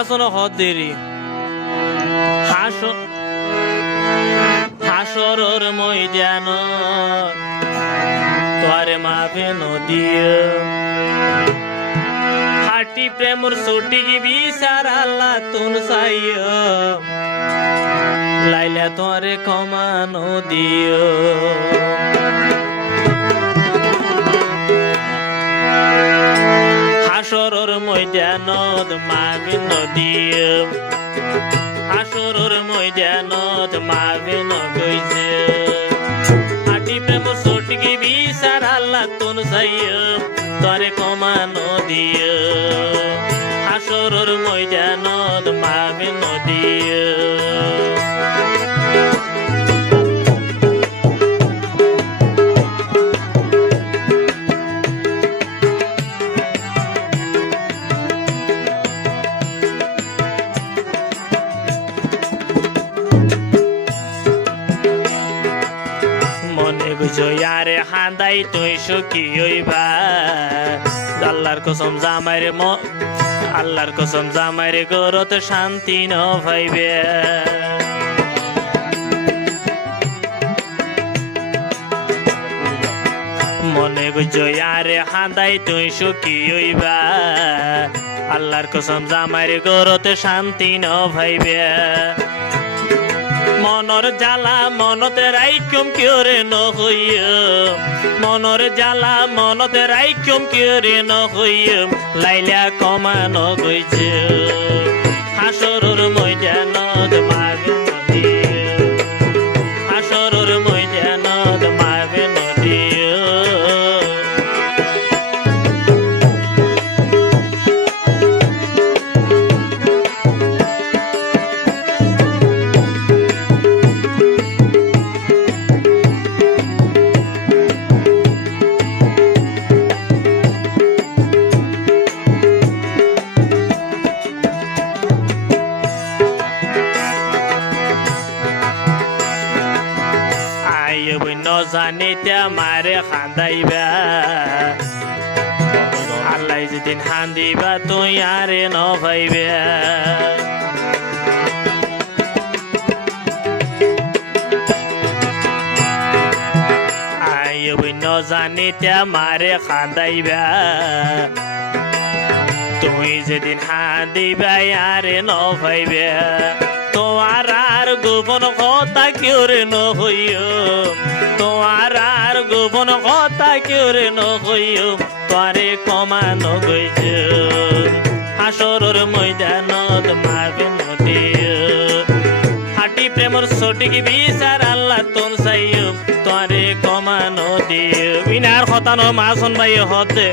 মাছন হদেরি হাসরর ময়দান তোরে মাফে নদিয় হাটি প্রেমর ছুটি বিচার আল্লাহ তুন চাইয় লাইলা তোরে কমানো দিও হাসরর ময়দানত মাফে নদিয় হাসরর ময়দানত মাফে নগইছে হাটি প্রেমর ছুটি বিচার আল্লাহ তুন চাইয় তোরে কমানো দিও হাসরর ময়দানত মাফে নদিয় জয়ারে হাঁদাই তুই সুখী হইবা আল্লাহর কসম জামাইরে গরত শান্তি ন পাইবে মনে জয়ারে হাঁদাই তুই সুখী হইবা আল্লাহর কসম জামাইরে গরত শান্তি ন পাইবে মনর জ্বালা মনতে রাইকম কিয়রে নহইয় মনর জ্বালা মনতে রাইকম কিয়রে নহইয় লাইলা কমানো গইছে হাসরর ময়দানত মাফে নদিয় হাসরর ময়দানত মাফে নদিয় জানিতে আমারে খান্দাইবা আল্লাহ যেদিন খান্দিবা তুই আরে ন পাইবে আয় ন জানিতে আমারে খান্দাইবা তুই যেদিন খান্দিবা আরে ন পাইবে তোমার আর গোপন কথা কেউ রে নহইও তোমার আর গোপন কথা কেউ রে নহইও তোরে কমানো গইছে হাসরর ময়দানত মাফে নদিয় হাটি প্রেমর সঠিক বিচার আল্লাহ তোর চাইও তোরে কমানো দিও বিনার কথা ন মাছন ভাই হতে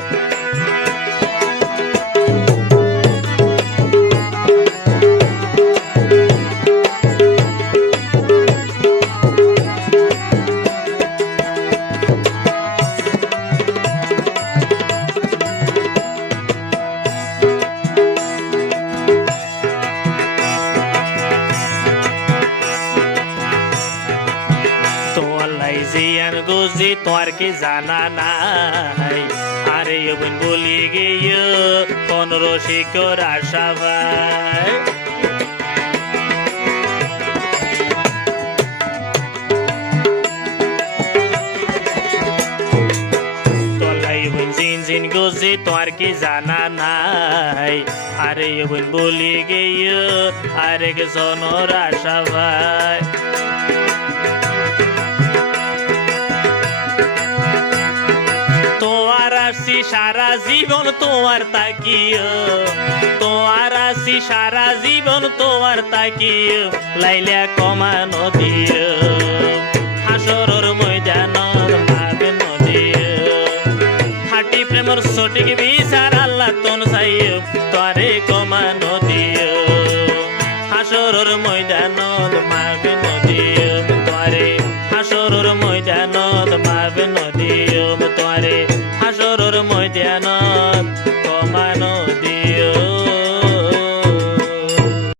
গোজি তোর কি জানা নাই আরে বোন বলি গিয়ে কোন রসিকর আশা ভাই তোলাই বোন জিন গোজি তোর কি জানা নাই আরে বোন বলি গিয়ে আরে কে সোনর আশা ভাই সারা জীবন তোমার তাকিও তোমার আসি সারা জীবন তোমার তাকিও লাইলা কমানো দিও হাসরর ময়দানত মাফে নদিও হাটি প্রেমর সঠিক বিচার আল্লাহ তোন চাইও তোরে কমানো দিও হাসরর ময়দানত মাফে নদিও তোরে হাসরর ময়দানত মাফে